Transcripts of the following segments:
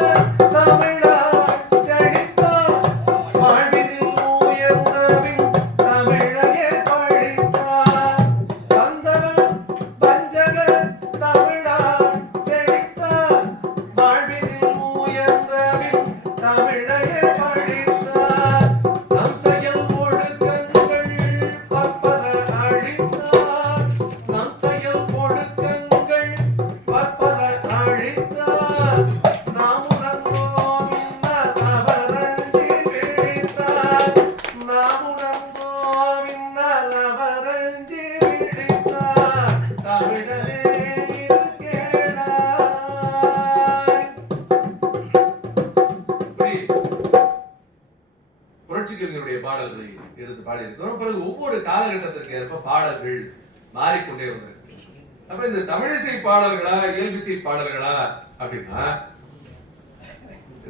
தமிழால் புரட்சி கவிஞருடைய பாடல்களை எடுத்து பாடியிருக்கிறோம். பிறகு ஒவ்வொரு காலகட்டத்திற்கு ஏற்ப பாடல்கள் மாறிக்கொண்டே வந்திருக்கு. அப்ப இந்த தமிழிசை பாடல்களா இயல்பிசை பாடல்களா அப்படின்னா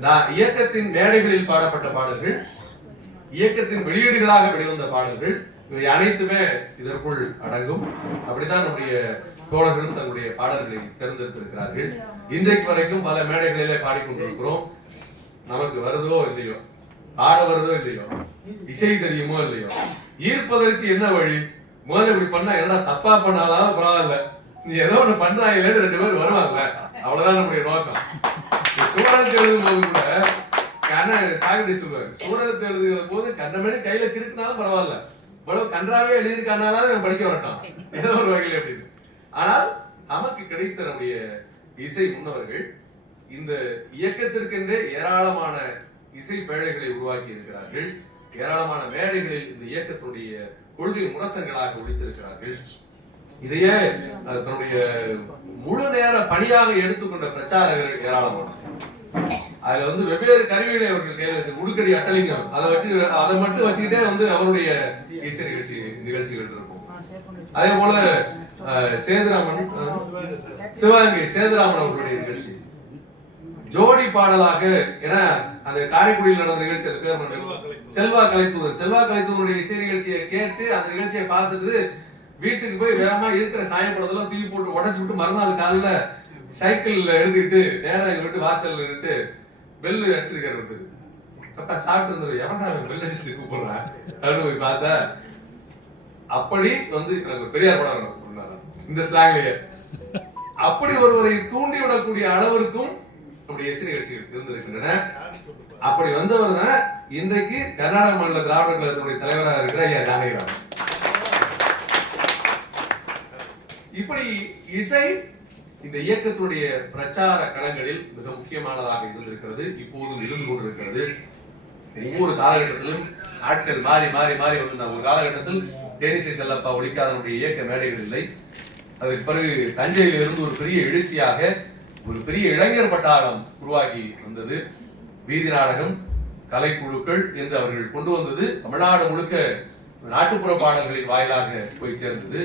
நான் இயக்கத்தின் மேடைகளில் பாடப்பட்ட பாடல்கள் இயக்கத்தின் வெளியீடுகளாக வெளிவந்த பாடல்கள் இவை அனைத்துமே இதற்குள் அடங்கும். அப்படித்தான் நம்முடைய தோழர்களும் தங்களுடைய பாடல்களை தேர்ந்தெடுத்திருக்கிறார்கள். இன்றைக்கு வரைக்கும் பல மேடைகளிலே பாடிக்கொண்டிருக்கிறோம். நமக்கு வருதோ இல்லையோ? பாட வருதோ இல்லையோ? இசை தெரியுமோ இல்லையோ? ஈர்ப்பதற்கு என்ன வழி? முதல்ல இப்படி பண்ணா என்னடா தப்பா பண்ணாலும் பரவாயில்ல. நீ ஏதோ ஒண்ணு பண்றாங்களேன்னு ரெண்டு பேர் வருவாங்க. அவ்வளவுதான் நம்முடைய நோக்கம். சூழலுக்கு எழுதும் போது கூட கண்ண சாகுடி சொல்லுவாரு. சூழலுக்கு எழுதுகிற போது கண்ணமேலே கையில கிறுக்குனாலும் பரவாயில்ல. இவ்வளவு கன்றாவே எழுதியிருக்கானாலும் படிக்க வரட்டும். ஏதோ ஒரு வகையில் அப்படின்னு. ஆனால் நமக்கு கிடைத்த நம்முடைய இசை முன்னவர்கள் இந்த இயக்கத்திற்கென்றே ஏராளமான இசை பேழைகளை உருவாக்கி இருக்கிறார்கள். ஏராளமான மேடைகளில் இந்த இயக்கத்துடைய கொள்கை முரசங்களாக ஒழித்திருக்கிறார்கள். இதையே தன்னுடைய முழு நேர பணியாக எடுத்துக்கொண்ட பிரச்சாரகர்கள் ஏராளமானது அதுல வந்து வெவ்வேறு கருவிகளை அவர்கள் கையில் வச்சு உடுக்கடி அட்டலிங்கம் அதை வச்சு அதை மட்டும் வச்சுக்கிட்டே வந்து அவருடைய இசை நிகழ்ச்சி நிகழ்ச்சிகள் இருக்கும். அதே போல அஹ், சேதுராமன் சிவகங்கை சேதுராமன் அவர்களுடைய நிகழ்ச்சி. ஜோடி பாடலாக ஏன்னா அந்த காரைக்குடியில் நடந்த நிகழ்ச்சி அது பேர். செல்வா கலைத்தூதன் செல்வா கலைத்தூதனுடைய இசை நிகழ்ச்சியை கேட்டு அந்த நிகழ்ச்சியை பார்த்துட்டு வீட்டுக்கு போய் வேகமா இருக்கிற சாயப்படத்தெல்லாம் தூக்கி போட்டு உடைச்சு விட்டு மறுநாள் காலையில சைக்கிள்ல எடுத்துக்கிட்டு நேரா எங்க வீட்டு வாசல்ல நின்று பெல் அடிச்சிருக்காரு. அப்ப சாப்பிட்டு இருந்தது எவன்டா பெல் அடிச்சு கூப்பிடுறான் அப்படின்னு போய் பார்த்தா அப்படி வந்து எனக்கு பெரியார் படம். இந்த ஸ்லாங்லயே அப்படி ஒருவரை தூண்டி விடக்கூடிய அளவிற்கும் நம்முடைய இசை நிகழ்ச்சிகள் இருந்திருக்கின்றன அப்படி வந்தவர் தான் இன்றைக்கு கர்நாடக மாநில திராவிட கழகத்தினுடைய தலைவராக இருக்கிற ஐயா ஜானகிராமன். இப்படி இசை இந்த இயக்கத்துடைய பிரச்சார களங்களில் மிக முக்கியமானதாக இருந்திருக்கிறது இப்போதும் இருந்து கொண்டிருக்கிறது. ஒவ்வொரு காலகட்டத்திலும் ஆட்கள் மாறி மாறி மாறி வந்த ஒரு காலகட்டத்தில் தேனிசை செல்லப்பா ஒழிக்காதனுடைய இயக்க மேடைகள் இல்லை. அதற்கு பிறகு தஞ்சையில் இருந்து ஒரு பெரிய எழுச்சியாக ஒரு பெரிய இளைஞர் பட்டாளம் உருவாகி வந்தது. வீதி நாடகம் கலைக்குழுக்கள் என்று அவர்கள் கொண்டு வந்தது தமிழ்நாடு முழுக்க நாட்டுப்புற பாடல்களின் வாயிலாக போய் சேர்ந்தது.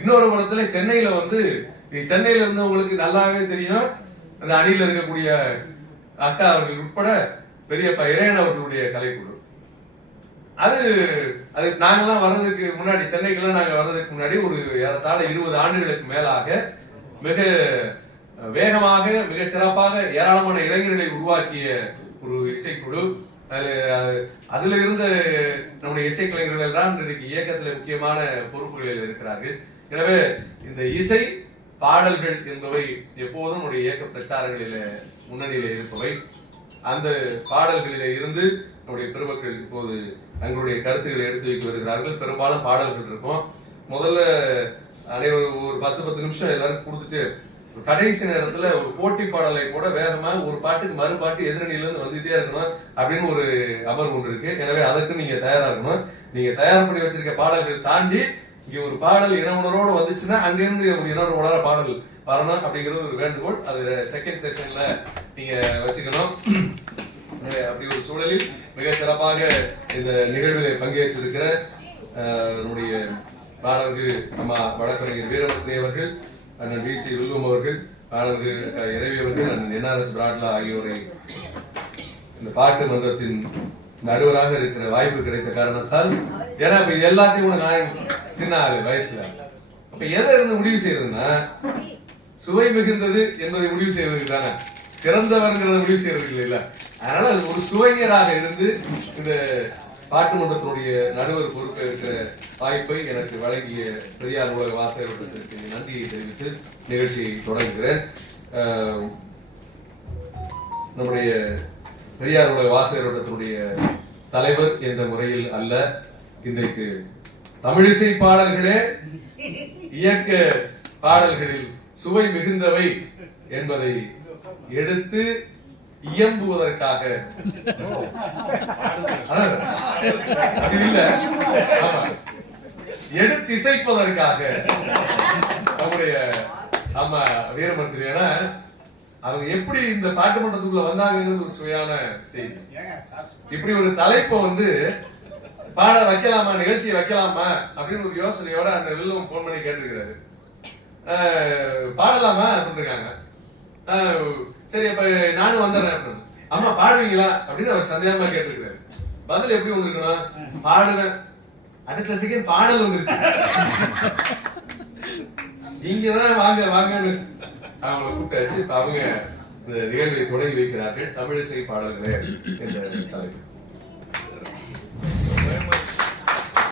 இன்னொரு புறத்துல சென்னையில வந்து சென்னையில இருந்தவங்களுக்கு நல்லாவே தெரியும். அந்த அணியில் இருக்கக்கூடிய அக்கா அவர்கள் உட்பட பெரியப்பா இறையன் அவர்களுடைய கலைக்குழு. அது அது நாங்கெல்லாம் வர்றதுக்கு முன்னாடி சென்னைக்கெல்லாம் நாங்க வர்றதுக்கு முன்னாடி ஒரு ஏறத்தாழ இருபது ஆண்டுகளுக்கு மேலாக மிக வேகமாக மிக சிறப்பாக ஏராளமான இளைஞர்களை உருவாக்கிய ஒரு இசைக்குழு. அது- அதுல இருந்த நம்முடைய இசைக்கலைஞர்கள் எல்லாம் இன்றைக்கு இயக்கத்துல முக்கியமான பொறுப்புகளில் இருக்கிறார்கள். எனவே இந்த இசை பாடல்கள் என்பவை எப்போதும் நம்முடைய இயக்க பிரச்சாரங்களில முன்னணியில இருப்பவை. அந்த பாடல்களில இருந்து நம்முடைய பெருமக்கள் இப்போது தங்களுடைய கருத்துக்களை எடுத்து வைக்க வருகிறார்கள். பெரும்பாலும் பாடல்கள் இருக்கும். முதல்ல அனைவரும் ஒரு பத்து பத்து நிமிஷம் எல்லாரும் கொடுத்துட்டு கடைசி நேரத்துல ஒரு போட்டி பாடலை கூட வேகமா ஒரு பாட்டுக்கு மறுபாட்டு எதிரணியில இருந்து வந்துட்டே இருக்கணும் அப்படின்னு ஒரு அமர்வு ஒன்று இருக்கு. எனவே அதற்கு நீங்க தயாரா இருக்கணும். நீங்க தயார் பண்ணி வச்சிருக்க பாடல்கள் தாண்டி இங்க ஒரு பாடல் இன இனவுணரோடு வந்துச்சுன்னா அங்கிருந்து ஒரு உணர பாடல் வரணும் அப்படிங்கிறது ஒரு வேண்டுகோள். அது செகண்ட் செஷன்ல நீங்க வச்சுக்கணும். அப்படி ஒரு சூழலில் மிக சிறப்பாக இந்த நிகழ்வில் பங்கேற்றிருக்கிற நம்முடைய பாடல்கள் நம்ம வழக்கறிஞர் வீரமூர்த்தி அவர்கள் அண்ணன் வி சி வில்வம் அவர்கள் ஆனது இறைவி அவர்கள் அண்ணன் என்ஆர்எஸ் பிராட்லா ஆகியோரை இந்த பாட்டு மன்றத்தின் நடுவராக இருக்கிற வாய்ப்பு கிடைத்த காரணத்தால் ஏன்னா இப்ப எல்லாத்தையும் கூட நான் சின்ன ஆளு வயசுல. அப்ப எதை இருந்து முடிவு செய்யறதுன்னா சுவை மிகுந்தது என்பதை முடிவு செய்வதற்கு தானே. சிறந்தவர்ங்கிறத முடிவு செய்யறது இல்லை அதனால அது ஒரு சுவைஞராக இருந்து இந்த பாட்டு மன்றத்தினுடைய நடுவர் பொறுப்பேற்கிற வாய்ப்பை எனக்கு வழங்கிய பெரியார் உலக வாசகர்களுக்கு நன்றியை தெரிவித்து நிகழ்ச்சியை தொடங்குகிறேன். நம்முடைய பெரியார் உலக வாசகர்களுடைய தலைவர் என்ற முறையில் அல்ல இன்றைக்கு தமிழிசை பாடல்களே இயக்க பாடல்களில் சுவை மிகுந்தவை என்பதை எடுத்து இயம்புவதற்காக. அதான், நம்முடைய ஆமா வீரமந்திரி ஏன்னா அவங்க எப்படி இந்த பாட்டு மன்றத்துக்குள்ள வந்தாங்கிறது ஒரு சுவையான செய்தி. இப்படி ஒரு தலைப்பை வந்து பாட வைக்கலாமா நிகழ்ச்சியை வைக்கலாமா அப்படின்னு ஒரு யோசனையோட அந்த வில்லும் போன் பண்ணி கேட்டிருக்கிறாரு. பாடலாமா அஹ், சரி அப்ப நானும் வந்துடுறேன். அம்மா பாடுவீங்களா அப்படின்னு அவர் சந்தேகமா கேட்டிருக்கிறாரு. பதில் எப்படி வந்திருக்கணும் பாடுவேன். அடுத்த செகண்ட் பாடல் வந்துருச்சு நீங்க தான் வாங்க வாங்கன்னு அவங்கள கூப்பிட்டாச்சு. அவங்க இந்த நிகழ்வை தொடங்கி வைக்கிறார்கள். தமிழிசை பாடல்களே என்ற தலைப்பு.